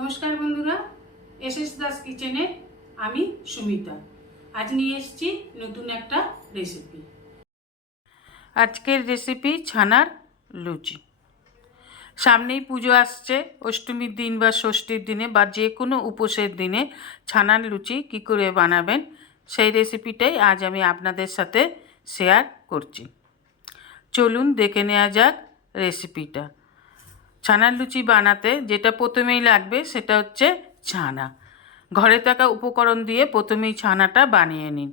নমস্কার বন্ধুরা S S Das কিচেনে আমি সুমিতা। আজ নিয়ে এসেছি নতুন একটা রেসিপি আজকের রেসিপি ছানার লুচি। সামনেই পুজো আসছে, অষ্টমীর দিন বা ষষ্ঠীর দিনে বা যে কোনো উপোসের দিনে ছানার লুচি কি করে বানাবেন, সেই রেসিপিটাই আজ আমি আপনাদের সাথে শেয়ার করছি। চলুন দেখে নেওয়া যাক রেসিপিটা ছানার লুচি বানাতে যেটা প্রথমেই লাগবে সেটা হচ্ছে ছানা। ঘরে থাকা উপকরণ দিয়ে প্রথমেই ছানাটা বানিয়ে নিন।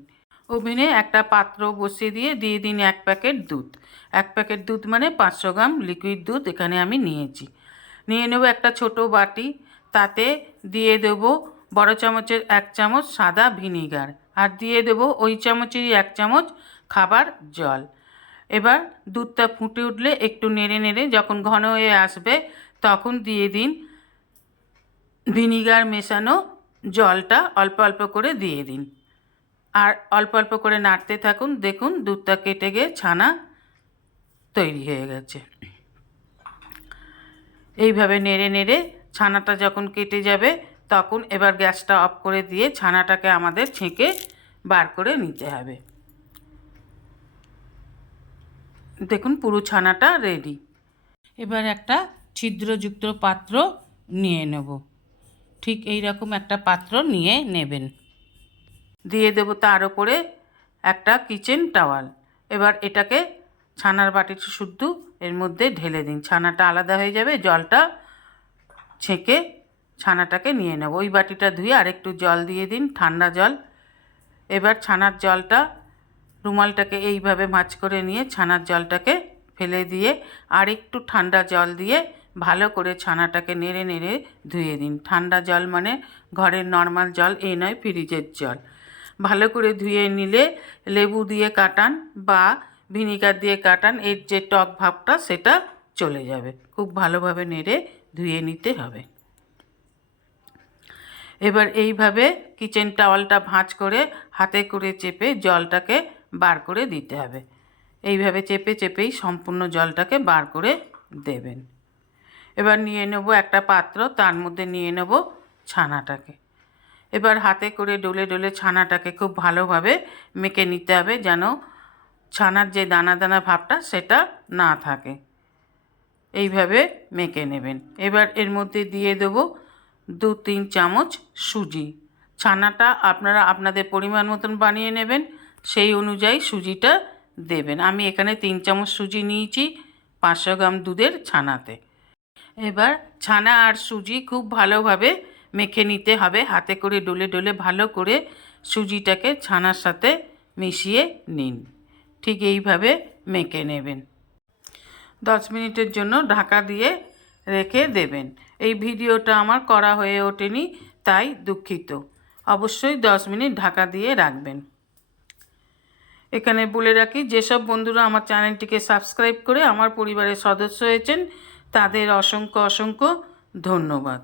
ওভেনে একটা পাত্র বসিয়ে দিয়ে দিয়ে দিন এক প্যাকেট দুধ। এক প্যাকেট দুধ মানে পাঁচশো গ্রাম লিকুইড দুধ এখানে আমি নিয়েছি। নিয়ে নেব একটা ছোট বাটি। তাতে দিয়ে দেবো বড় চামচের এক চামচ সাদা ভিনিগার। আর দিয়ে দেবো ওই চামচেরই এক চামচ খাবার জল। এবার দুধটা ফুটে উঠলে একটু নেড়ে নেড়ে যখন ঘন হয়ে আসবে, তখন দিয়ে দিন ভিনিগার মেশানো জলটা অল্প অল্প করে দিয়ে দিন। আর অল্প অল্প করে নাড়তে থাকুন, দেখুন দুধটা কেটে গিয়ে ছানা তৈরি হয়ে গেছে। এইভাবে নেড়ে নেড়ে ছানাটা যখন কেটে যাবে, তখন এবার গ্যাসটা অফ করে দিয়ে ছানাটাকে আমাদের ছেঁকে বার করে নিতে হবে। দেখুন, পুরো ছানাটা রেডি এবার একটা ছিদ্রযুক্ত পাত্র নিয়ে নেব। ঠিক এই রকম একটা পাত্র নিয়ে নেবেন। দিয়ে দেব তার ওপরে একটা কিচেন টাওয়াল এবার এটাকে ছানার বাটিটি শুদ্ধ এর মধ্যে ঢেলে দিন। ছানাটা আলাদা হয়ে যাবে, জলটা ছেঁকে ছানাটাকে নিয়ে নেব। ওই বাটিটা ধুয়ে আরেকটু জল দিয়ে দিন, ঠান্ডা জল। এবার ছানার জলটা রুমালটাকে এইভাবে মাছ করে নিয়ে ছানার জলটাকে ফেলে দিয়ে আর একটু ঠান্ডা জল দিয়ে ভালো করে ছানাটাকে নেড়ে নেড়ে ধুয়ে দিন। ঠান্ডা জল মানে ঘরের নর্মাল জল এই নয় ফ্রিজের জল। ভালো করে ধুয়ে নিলে লেবু দিয়ে কাটান বা ভিনিগার দিয়ে কাটান, এর যে টক ভাবটা সেটা চলে যাবে। খুব ভালোভাবে নেড়ে ধুয়ে নিতে হবে। এবার এইভাবে কিচেন টাওয়ালটা ভাঁজ করে হাতে করে চেপে জলটাকে বার করে দিতে হবে। এইভাবে চেপে চেপেই সম্পূর্ণ জলটাকে বার করে দেবেন। এবার নিয়ে নেব একটা পাত্র, তার মধ্যে নিয়ে নেব ছানাটাকে। এবার হাতে করে ডলে ডলে ছানাটাকে খুব ভালোভাবে মেখে নিতে হবে যেন ছানার যে দানা দানা ভাবটা সেটা না থাকে। এইভাবে মেখে নেবেন। এবার এর মধ্যে দিয়ে দেবো দু তিন চামচ সুজি। ছানাটা আপনারা আপনাদের পরিমাণ মতন বানিয়ে নেবেন। সেই অনুযায়ী সুজিটা দেবেন। আমি এখানে তিন চামচ সুজি নিয়েছি পাঁচশো গ্রাম দুধের ছানাতে। এবার ছানা আর সুজি খুব ভালোভাবে মেখে নিতে হবে। হাতে করে ডলে ডলে ভালো করে সুজিটাকে ছানার সাথে মিশিয়ে নিন। ঠিক এইভাবে মেখে নেবেন। দশ মিনিটের জন্য ঢাকা দিয়ে রেখে দেবেন। এই ভিডিওটা আমার করা হয়ে ওঠেনি, তাই দুঃখিত। অবশ্যই দশ মিনিট ঢাকা দিয়ে রাখবেন। এখানে বলে রাখি, যেসব বন্ধুরা আমার চ্যানেলটিকে সাবস্ক্রাইব করে আমার পরিবারের সদস্য হয়েছেন, তাদের অসংখ্য অসংখ্য ধন্যবাদ।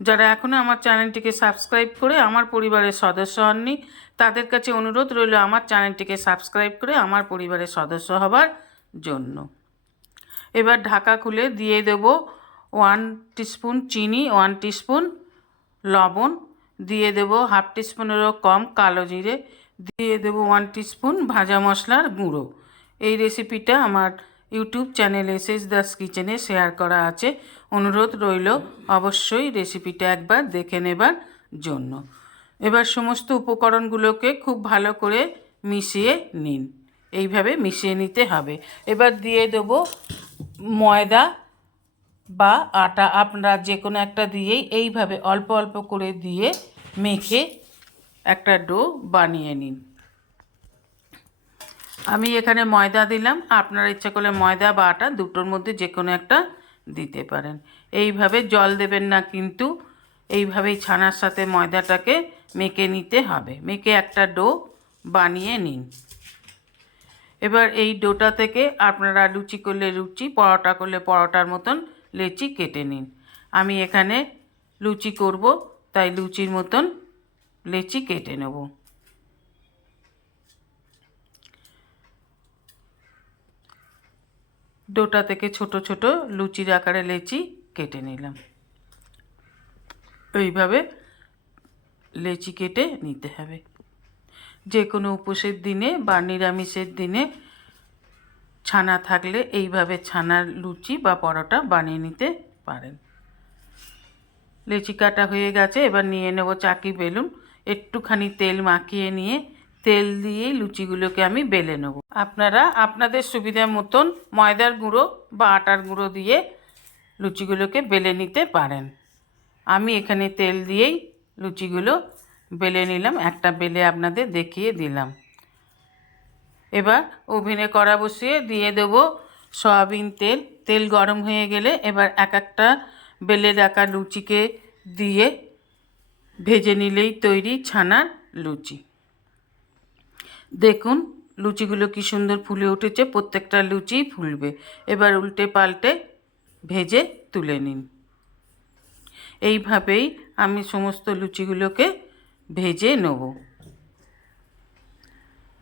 যারা এখনও আমার চ্যানেলটিকে সাবস্ক্রাইব করে আমার পরিবারের সদস্য হননি, তাদের কাছে অনুরোধ রইল আমার চ্যানেলটিকে সাবস্ক্রাইব করে আমার পরিবারের সদস্য হবার জন্য। এবার ঢাকা খুলে দিয়ে দেব ওয়ান টিস্পুন চিনি, ওয়ান টিস্পুন লবণ, দিয়ে দেব হাফ টিস্পুনেরও কম কালো জিরে দিয়ে দেব ওয়ান টিস্পুন ভাজা মশলার গুঁড়ো। এই রেসিপিটা আমার YouTube channel S S Das কিচেনে শেয়ার করা আছে। অনুরোধ রইল অবশ্যই রেসিপিটা একবার দেখে নেবার জন্য। এবার সমস্ত উপকরণগুলোকে খুব ভালো করে মিশিয়ে নিন। এইভাবে মিশিয়ে নিতে হবে। এবার দিয়ে দেবো ময়দা বা আটা। আপনারা যে কোনো একটা দিয়েই এইভাবে অল্প অল্প করে দিয়ে মেখে একটা ডো বানিয়ে নিন। আমি এখানে ময়দা দিলাম। আপনারা ইচ্ছা করলে ময়দা বা আটা দুটোর মধ্যে যে কোনো একটা দিতে পারেন। এইভাবে জল দেবেন না কিন্তু এইভাবেই ছানার সাথে ময়দাটাকে মেখে নিতে হবে। মেখে একটা ডো বানিয়ে নিন। এবার এই ডোটা থেকে আপনারা লুচি করলে লুচি, পরোটা করলে পরোটার মতন লেচি কেটে নিন। আমি এখানে লুচি করব, তাই লুচির মতন লেচি কেটে নেব। ডোটা থেকে ছোট ছোট লুচির আকারে লেচি কেটে নিলাম। এইভাবে লেচি কেটে নিতে হবে। যে কোনো উপোসের দিনে বা নিরামিষের দিনে ছানা থাকলে এইভাবে ছানার লুচি বা পরোটা বানিয়ে নিতে পারেন। লেচি কাটা হয়ে গেছে, এবার নিয়ে নেব চাকি বেলুন। একটুখানি তেল মাখিয়ে নিয়ে তেল দিয়ে লুচিগুলোকে আমি বেলে নেব। আপনারা আপনাদের সুবিধা মতন ময়দার গুঁড়ো বা আটার গুঁড়ো দিয়ে লুচিগুলোকে বেলে নিতে পারেন। আমি এখানে তেল দিয়েই লুচিগুলো বেলে নিলাম, একটা বেলে আপনাদের দেখিয়ে দিলাম। এবার ওভেনে কড়া বসিয়ে দিয়ে দেব সয়াবিন তেল। তেল গরম হয়ে গেলে এবার এক একটা বেলে রাখা লুচিকে দিয়ে ভেজে নিলেই তৈরি ছানার লুচি। দেখুন লুচিগুলো কি সুন্দর ফুলে উঠেছে, প্রত্যেকটা লুচি ফুলবে। এবার উল্টে পাল্টে ভেজে তুলে নিন। এইভাবেই আমি সমস্ত লুচিগুলোকে ভেজে নেব।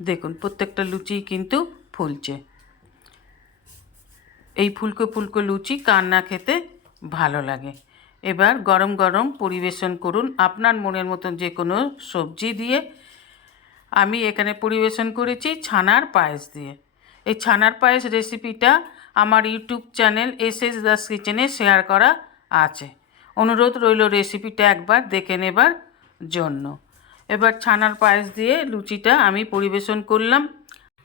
দেখুন প্রত্যেকটা লুচি কিন্তু ফুলছে। এই ফুলকো ফুলকো লুচি কার না খেতে ভালো লাগে। এবার গরম গরম পরিবেশন করুন। আপনার মনের মতন যে কোনো সবজি দিয়ে। আমি এখানে পরিবেশন করেছি ছানার পায়েস দিয়ে। এই ছানার পায়েস রেসিপিটা আমার YouTube channel S S Das কিচেনে শেয়ার করা আছে। অনুরোধ রইল রেসিপিটা একবার দেখে নেবার জন্য। এবার ছানার পায়েস দিয়ে লুচিটা আমি পরিবেশন করলাম।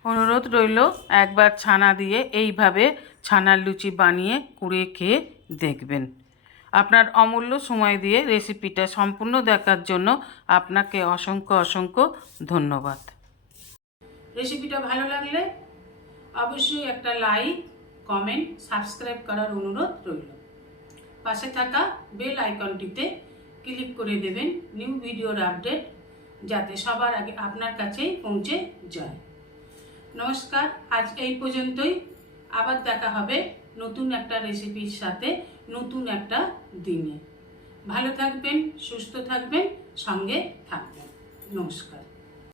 অনুরোধ রইল একবার ছানা দিয়ে এইভাবে ছানার লুচি বানিয়ে কুড়িয়ে খেয়ে দেখবেন। আপনার অমূল্য সময় দিয়ে রেসিপিটা সম্পূর্ণ দেখার জন্য আপনাকে অসংখ্য অসংখ্য ধন্যবাদ। রেসিপিটা ভালো লাগলে অবশ্যই একটা লাইক কমেন্ট সাবস্ক্রাইব করার অনুরোধ রইল। পাশে থাকা বেল আইকনটিতে ক্লিক করে দেবেন নিউ ভিডিওর আপডেট যাতে সবার আগে আপনার কাছেই পৌঁছে যায়। নমস্কার, আজ এই পর্যন্তই। আবার দেখা হবে নতুন একটা রেসিপির সাথে। নতুন একটা দিনে। ভালো থাকবেন সুস্থ থাকবেন সঙ্গে থাকবেন। নমস্কার।